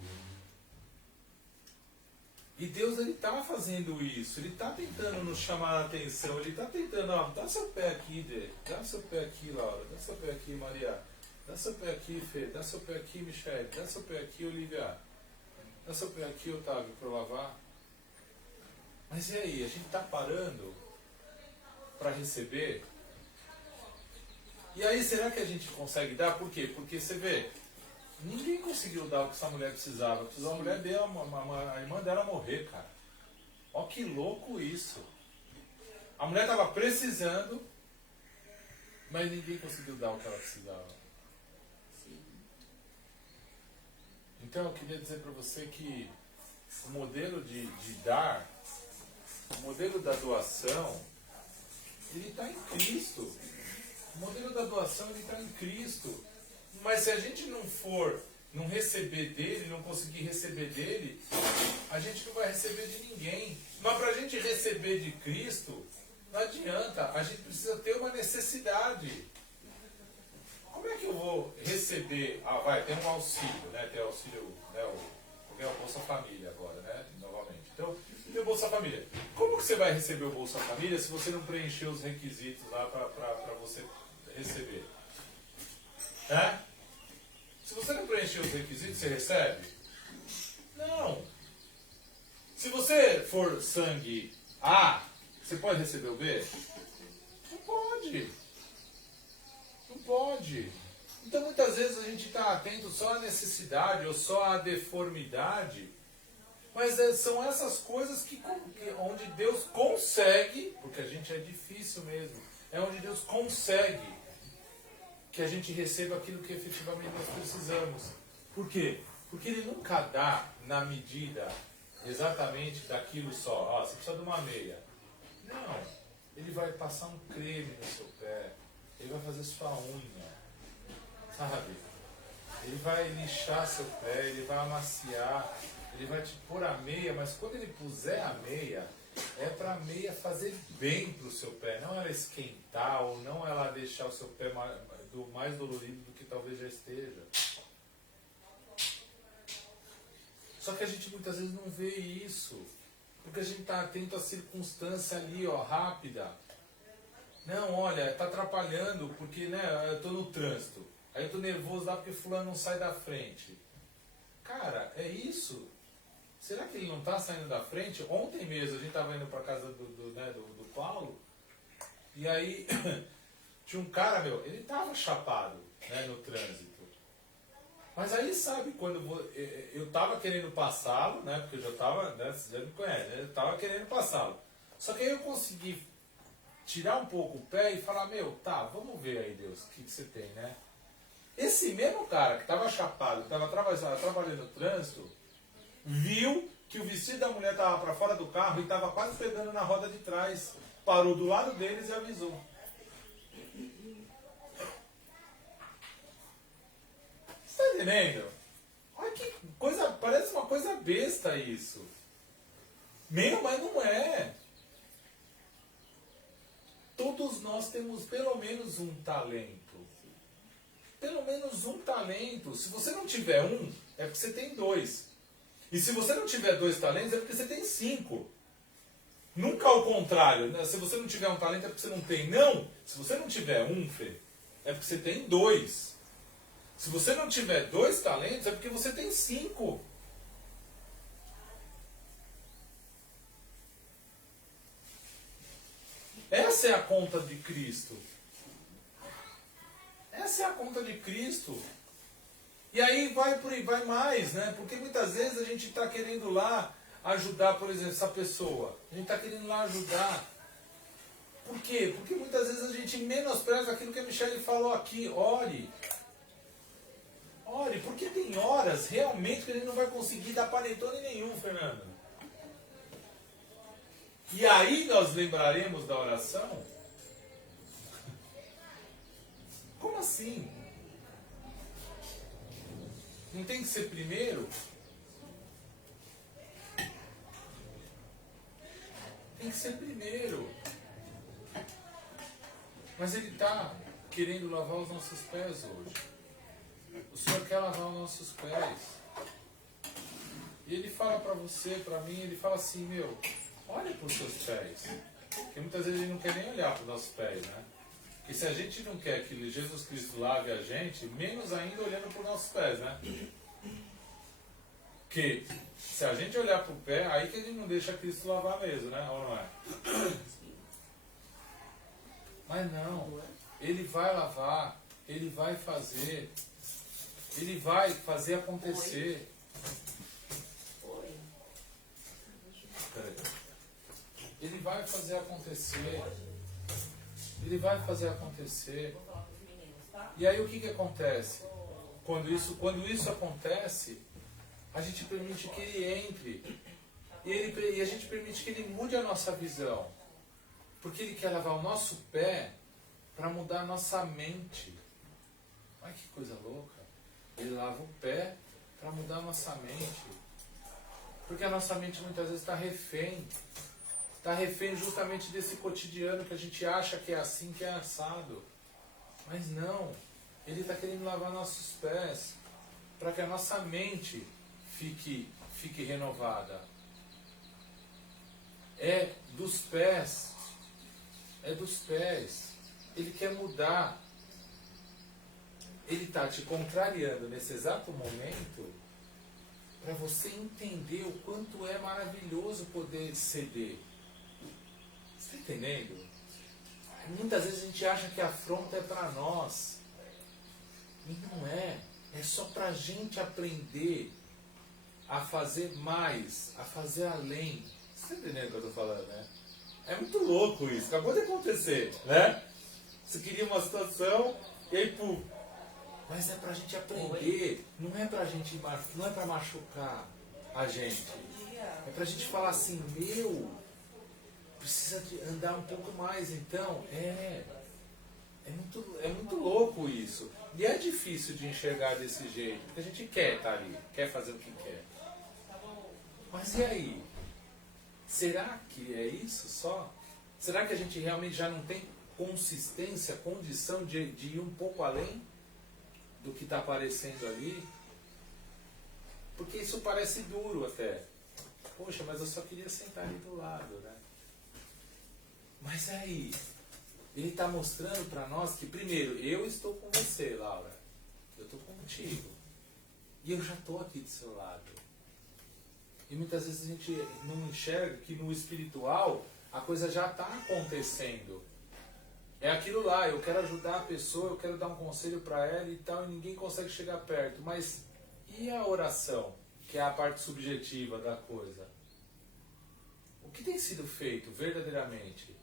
E Deus, ele está fazendo isso, ele está tentando nos chamar a atenção, ele está tentando, dá seu pé aqui, Dê, dá seu pé aqui, Laura, dá seu pé aqui, Maria, dá seu pé aqui, Fê, dá seu pé aqui, Michele, dá seu pé aqui, Olivia. Dá seu pé aqui, Otávio, para lavar. Mas e aí, a gente está parando para receber? E aí, será que a gente consegue dar? Por quê? Porque você vê, ninguém conseguiu dar o que essa mulher precisava. Precisava a mulher dela, a irmã dela morrer, cara. Ó que louco isso. A mulher estava precisando, mas ninguém conseguiu dar o que ela precisava. Então eu queria dizer para você que o modelo de dar, o modelo da doação, ele está em Cristo. O modelo da doação, ele está em Cristo. Mas se a gente não receber dele, não conseguir receber dele, a gente não vai receber de ninguém. Mas para a gente receber de Cristo, não adianta, a gente precisa ter uma necessidade. Como é que eu vou receber? Tem um auxílio, né? Tem auxílio, né? O Bolsa Família agora, né? Novamente. Então, tem o Bolsa Família. Como que você vai receber o Bolsa Família se você não preencher os requisitos lá para você receber? Se você não preencher os requisitos, você recebe? Não. Se você for sangue A, você pode receber o B? Não pode. Não pode. Então muitas vezes a gente está atento só à necessidade ou só à deformidade, mas são essas coisas onde Deus consegue, porque a gente é difícil mesmo, é onde Deus consegue que a gente receba aquilo que efetivamente nós precisamos. Por quê? Porque Ele nunca dá na medida exatamente daquilo só. Você precisa de uma meia. Não. Ele vai passar um creme no seu pé. Ele vai fazer sua unha. Sabe? Ele vai lixar seu pé, ele vai amaciar, ele vai te pôr a meia, mas quando ele puser a meia, é para a meia fazer bem para o seu pé, não ela esquentar ou não ela deixar o seu pé mais dolorido do que talvez já esteja. Só que a gente muitas vezes não vê isso, porque a gente está atento à circunstância ali, rápida. Não, olha, está atrapalhando porque eu estou no trânsito. Aí eu estou nervoso lá porque fulano não sai da frente. Cara, é isso? Será que ele não está saindo da frente? Ontem mesmo a gente estava indo para a casa do Paulo, e aí tinha um cara, ele estava chapado no trânsito. Mas aí, sabe, quando eu estava querendo passá-lo, porque eu já estava, você já me conhece, eu estava querendo passá-lo. Só que aí eu consegui tirar um pouco o pé e falar, vamos ver aí, Deus, o que você tem, Esse mesmo cara que estava chapado, que estava trabalhando no trânsito, viu que o vestido da mulher estava para fora do carro e estava quase pegando na roda de trás. Parou do lado deles e avisou. Você está entendendo? Olha que coisa, parece uma coisa besta isso. Mas não é. Todos nós temos pelo menos um talento. Pelo menos um talento. Se você não tiver um, é porque você tem dois. E se você não tiver 2 talentos, é porque você tem 5. Nunca ao contrário. Se você não tiver um talento, é porque você não tem. Não! Se você não tiver um, Fê, é porque você tem 2. Se você não tiver 2 talentos, é porque você tem 5. Essa é a conta de Cristo. Essa é a conta de Cristo. E aí vai mais, Porque muitas vezes a gente está querendo lá ajudar, por exemplo, essa pessoa. A gente está querendo lá ajudar. Por quê? Porque muitas vezes a gente menospreza aquilo que a Michelle falou aqui. Ore. Ore, porque tem horas realmente que a gente não vai conseguir dar panetone nenhum, Fernando. E aí nós lembraremos da oração? Como assim? Não tem que ser primeiro? Tem que ser primeiro. Mas Ele está querendo lavar os nossos pés hoje. O Senhor quer lavar os nossos pés. E Ele fala para você, para mim, Ele fala assim, olha para os seus pés. Porque muitas vezes Ele não quer nem olhar para os nossos pés, E se a gente não quer que Jesus Cristo lave a gente, menos ainda olhando para os nossos pés, Porque se a gente olhar para o pé, aí que a gente não deixa Cristo lavar mesmo, Ou não é? Mas não, Ele vai lavar, Ele vai fazer acontecer. Ele vai fazer acontecer. Ele vai fazer acontecer. E aí o que acontece? Quando isso acontece, a gente permite que Ele entre. E a gente permite que Ele mude a nossa visão. Porque Ele quer lavar o nosso pé para mudar a nossa mente. Olha que coisa louca. Ele lava o pé para mudar a nossa mente. Porque a nossa mente muitas vezes está refém. Está refém justamente desse cotidiano que a gente acha que é assim, que é assado. Mas não. Ele está querendo lavar nossos pés para que a nossa mente fique renovada. É dos pés. É dos pés. Ele quer mudar. Ele está te contrariando nesse exato momento para você entender o quanto é maravilhoso poder ceder. Você está entendendo? Muitas vezes a gente acha que a afronta é para nós. E não é. É só para a gente aprender a fazer mais, a fazer além. Você está entendendo o que eu estou falando, né? É muito louco isso. Acabou de acontecer, né? Você queria uma situação e aí, pum. Mas é pra gente aprender. Não é pra gente, não é pra machucar a gente. É pra gente falar assim, precisa de andar um pouco mais. Então, é muito louco isso. E é difícil de enxergar desse jeito. Porque a gente quer estar ali, quer fazer o que quer. Mas e aí? Será que é isso só? Será que a gente realmente já não tem consistência, condição de ir um pouco além do que está aparecendo ali? Porque isso parece duro até. Poxa, mas eu só queria sentar ali do lado, né? Mas aí, ele está mostrando para nós que, primeiro, eu estou com você, Laura. Eu estou contigo. E eu já estou aqui do seu lado. E muitas vezes a gente não enxerga que no espiritual a coisa já está acontecendo. É aquilo lá, eu quero ajudar a pessoa, eu quero dar um conselho para ela e tal, e ninguém consegue chegar perto. Mas e a oração, que é a parte subjetiva da coisa? O que tem sido feito verdadeiramente?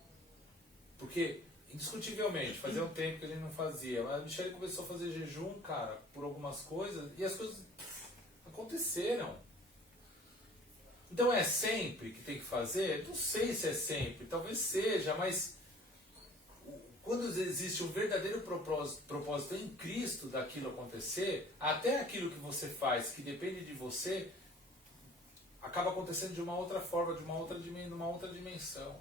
Porque, indiscutivelmente, fazia um tempo que a gente não fazia, mas a Michelle começou a fazer jejum, cara, por algumas coisas, e as coisas aconteceram. Então é sempre que tem que fazer? Não sei se é sempre, talvez seja, mas quando existe um verdadeiro propósito em Cristo daquilo acontecer, até aquilo que você faz, que depende de você, acaba acontecendo de uma outra forma, de uma outra dimensão.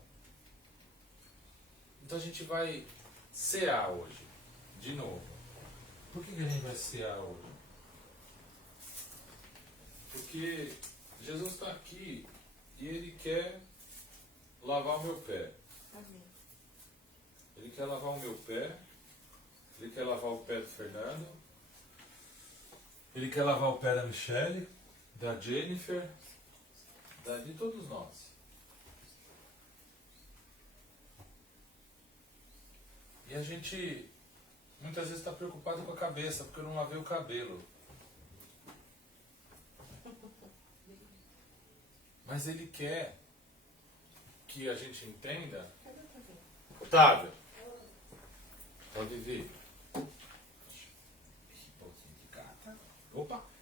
Então a gente vai cear hoje, de novo. Por que a gente vai cear hoje? Porque Jesus está aqui e Ele quer lavar o meu pé. Amém. Ele quer lavar o meu pé. Ele quer lavar o pé do Fernando. Ele quer lavar o pé da Michelle, da Jennifer, de todos nós. E a gente muitas vezes está preocupado com a cabeça, porque eu não lavei o cabelo. Mas Ele quer que a gente entenda. Otávio, pode vir. Opa!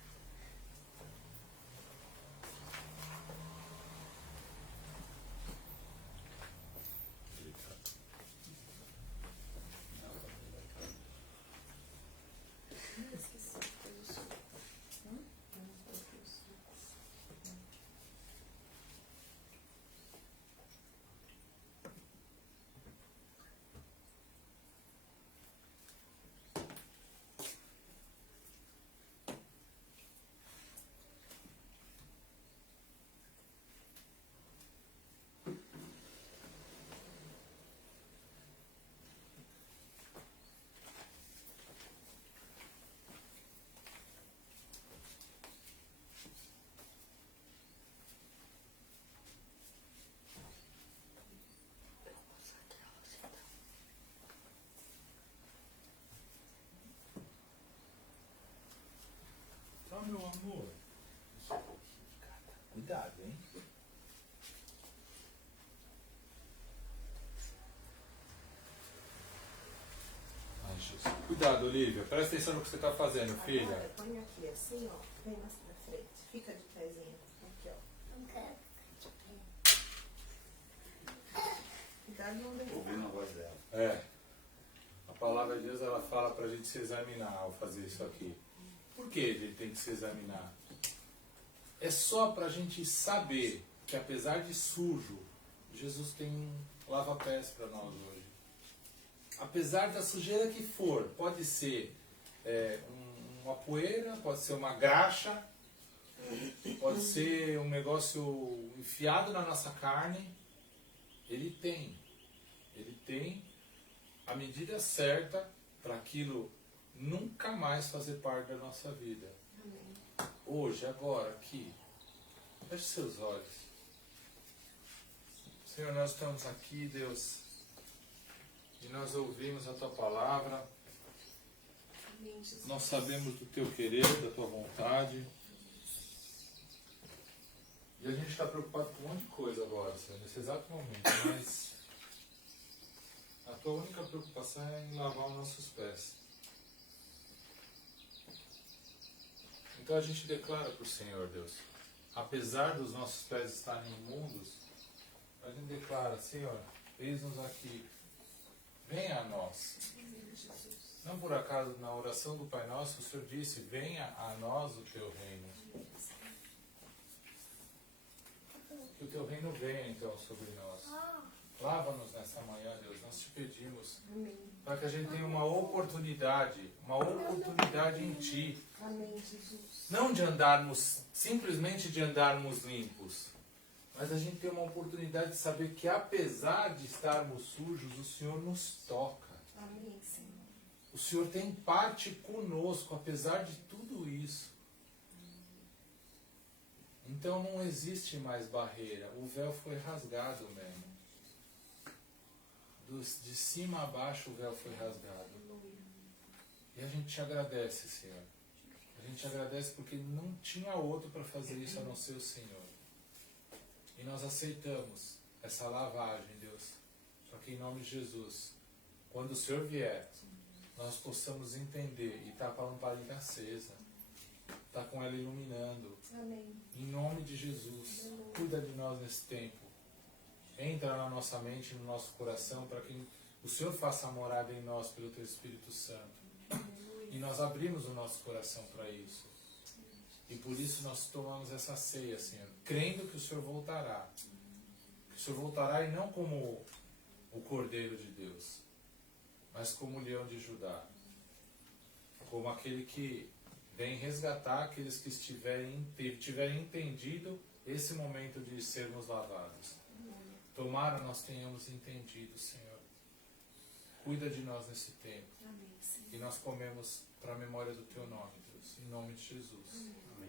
Tá, meu amor. Cuidado, hein? Ai, Jesus. Cuidado, Olivia. Presta atenção no que você está fazendo, filha. Agora, põe aqui assim, ó. Vem mais pra frente. Fica de pezinho. Aqui, ó. Não quero. Cuidado, não derruba. Ouvindo a voz dela. É. A palavra de Deus, ela fala pra gente se examinar ao fazer isso aqui. Por que a gente tem que se examinar? É só pra gente saber que, apesar de sujo, Jesus tem um lava-pés para nós hoje. Apesar da sujeira que for, pode ser uma poeira, pode ser uma graxa, pode ser um negócio enfiado na nossa carne. Ele tem a medida certa para aquilo nunca mais fazer parte da nossa vida. hoje, agora, aqui. Feche seus olhos. Senhor, nós estamos aqui, Deus, e nós ouvimos a Tua palavra. Nós sabemos do Teu querer, da Tua vontade. E a gente está preocupado com um monte de coisa agora, Senhor, nesse exato momento, mas a Tua única preocupação é em lavar os nossos pés. Então a gente declara para o Senhor, Deus, apesar dos nossos pés estarem imundos, a gente declara, Senhor, eis-nos aqui, venha a nós. Não por acaso, na oração do Pai Nosso, o Senhor disse, venha a nós o Teu reino. Que o Teu reino venha, então, sobre nós. Lava-nos nessa manhã, Deus, nós te pedimos, para que a gente tenha uma oportunidade em Ti. Não de andarmos, simplesmente de andarmos limpos, mas a gente tem uma oportunidade de saber que apesar de estarmos sujos, o Senhor nos toca. O Senhor tem parte conosco, apesar de tudo isso. Então não existe mais barreira, o véu foi rasgado mesmo. De cima a baixo o véu foi rasgado. E a gente te agradece, Senhor. A gente te agradece porque não tinha outro para fazer isso a não ser o Senhor. E nós aceitamos essa lavagem, Deus, para que em nome de Jesus, quando o Senhor vier, nós possamos entender e estar com a lamparina acesa, estar com ela iluminando. Amém. Em nome de Jesus, cuida de nós nesse tempo. Entra na nossa mente, no nosso coração, para que o Senhor faça a morada em nós pelo Teu Espírito Santo. E nós abrimos o nosso coração para isso. E por isso nós tomamos essa ceia, Senhor, crendo que o Senhor voltará. Que o Senhor voltará e não como o Cordeiro de Deus, mas como o Leão de Judá. Como aquele que vem resgatar aqueles que tiverem entendido esse momento de sermos lavados. Tomara nós tenhamos entendido, Senhor. Cuida de nós nesse tempo. E nós comemos para a memória do Teu nome, Deus. Em nome de Jesus. Amém.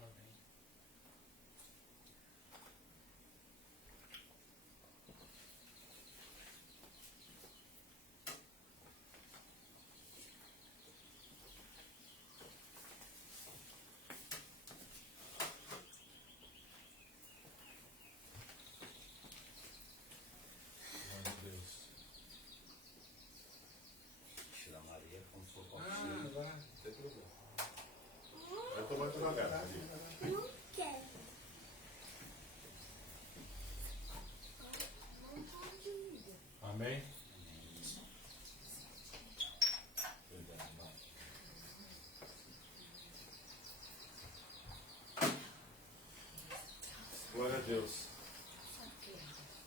Amém. Amém? Glória a Deus.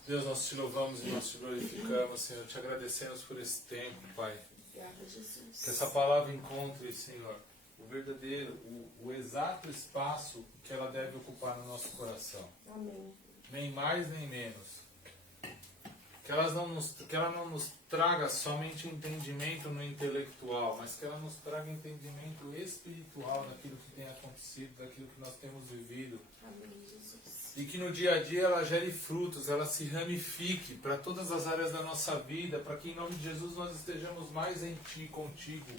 Deus, nós te louvamos e nós te glorificamos, Senhor. Te agradecemos por esse tempo, Pai. Que essa palavra encontre, Senhor, o verdadeiro, o exato espaço que ela deve ocupar no nosso coração. Amém. Nem mais nem menos. Que ela não nos traga somente entendimento no intelectual, mas que ela nos traga entendimento espiritual daquilo que tem acontecido, daquilo que nós temos vivido. Amém, Jesus. E que no dia a dia ela gere frutos, ela se ramifique para todas as áreas da nossa vida, para que em nome de Jesus nós estejamos mais em Ti, contigo.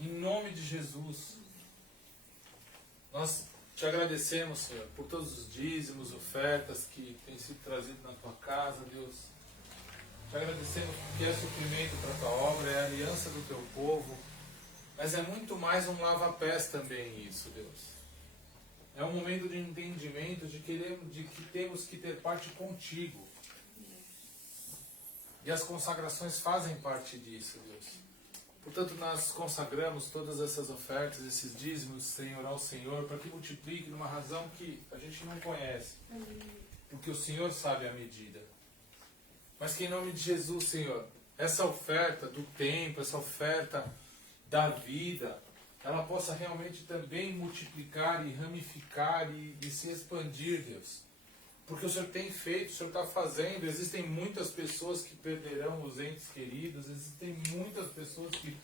Em nome de Jesus. Nós te agradecemos, Senhor, por todos os dízimos, ofertas que têm sido trazidos na Tua casa, Deus. Te agradecemos porque é suprimento para a Tua obra, é a aliança do Teu povo. Mas é muito mais um lava-pés também isso, Deus. É um momento de entendimento de que temos que ter parte contigo. E as consagrações fazem parte disso, Deus. Portanto, nós consagramos todas essas ofertas, esses dízimos, Senhor, ao Senhor, para que multiplique numa razão que a gente não conhece. Porque o Senhor sabe a medida. Mas que em nome de Jesus, Senhor, essa oferta do tempo, essa oferta da vida, ela possa realmente também multiplicar e ramificar e se expandir, Deus. Porque o Senhor tem feito, o Senhor está fazendo. Existem muitas pessoas que perderão os entes queridos, existem muitas pessoas que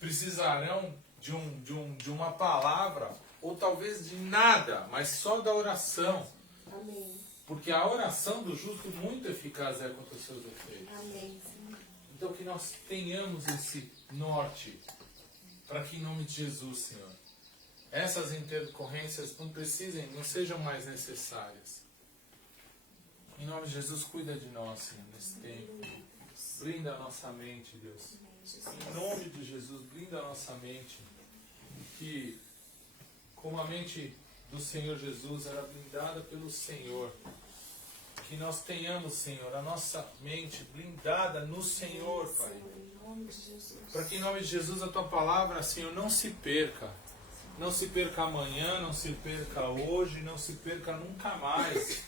precisarão de uma palavra ou talvez de nada, mas só da oração. Amém. Porque a oração do justo muito eficaz é contra os seus efeitos. Amém, Senhor. Então que nós tenhamos esse norte, para que em nome de Jesus, Senhor, essas intercorrências não sejam mais necessárias. Em nome de Jesus, cuida de nós, Senhor, nesse tempo. Blinda a nossa mente, Deus. Em nome de Jesus, blinda a nossa mente. Que, como a mente do Senhor Jesus era blindada pelo Senhor, que nós tenhamos, Senhor, a nossa mente blindada no Senhor, Pai. Para que em nome de Jesus a Tua palavra, Senhor, não se perca. Não se perca amanhã, não se perca hoje, não se perca nunca mais.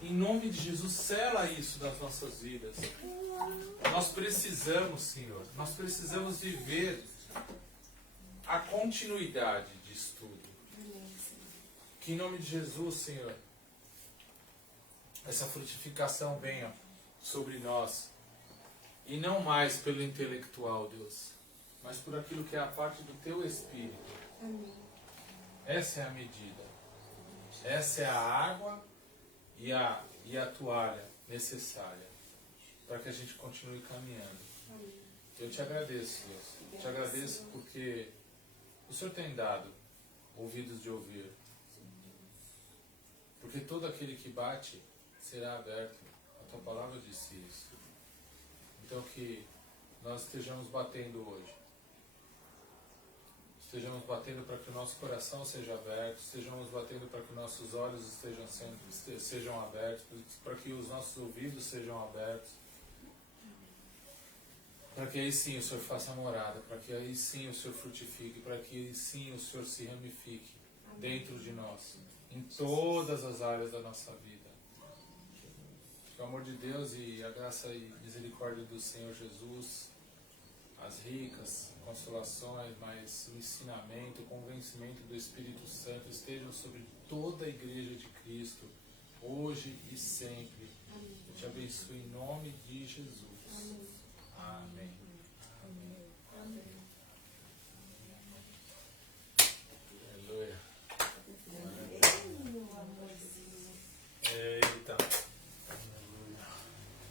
Em nome de Jesus, sela isso das nossas vidas. Nós precisamos, Senhor, nós precisamos viver a continuidade de estudo. Que em nome de Jesus, Senhor, essa frutificação venha sobre nós. E não mais pelo intelectual, Deus, mas por aquilo que é a parte do Teu Espírito. Essa é a medida. Essa é a água e a toalha necessária para que a gente continue caminhando. Eu te agradeço, Deus. Te agradeço porque o Senhor tem dado ouvidos de ouvir. Porque todo aquele que bate será aberto. A Tua palavra disse isso. Então que nós estejamos batendo hoje. Estejamos batendo para que o nosso coração seja aberto, estejamos batendo para que nossos olhos sejam abertos, para que os nossos ouvidos sejam abertos, para que aí sim o Senhor faça morada, para que aí sim o Senhor frutifique, para que aí sim o Senhor se ramifique dentro de nós, em todas as áreas da nossa vida. Que o amor de Deus e a graça e misericórdia do Senhor Jesus, as ricas consolações, mas o ensinamento, o convencimento do Espírito Santo estejam sobre toda a Igreja de Cristo, hoje e sempre. Eu te abençoo em nome de Jesus. Amém. Aleluia. Eita.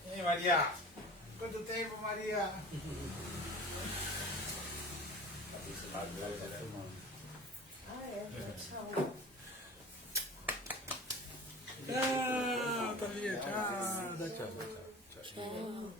E aí, Maria? Quanto tempo, Maria? Tchau. Tchau, Thalia, tchau. Tchau.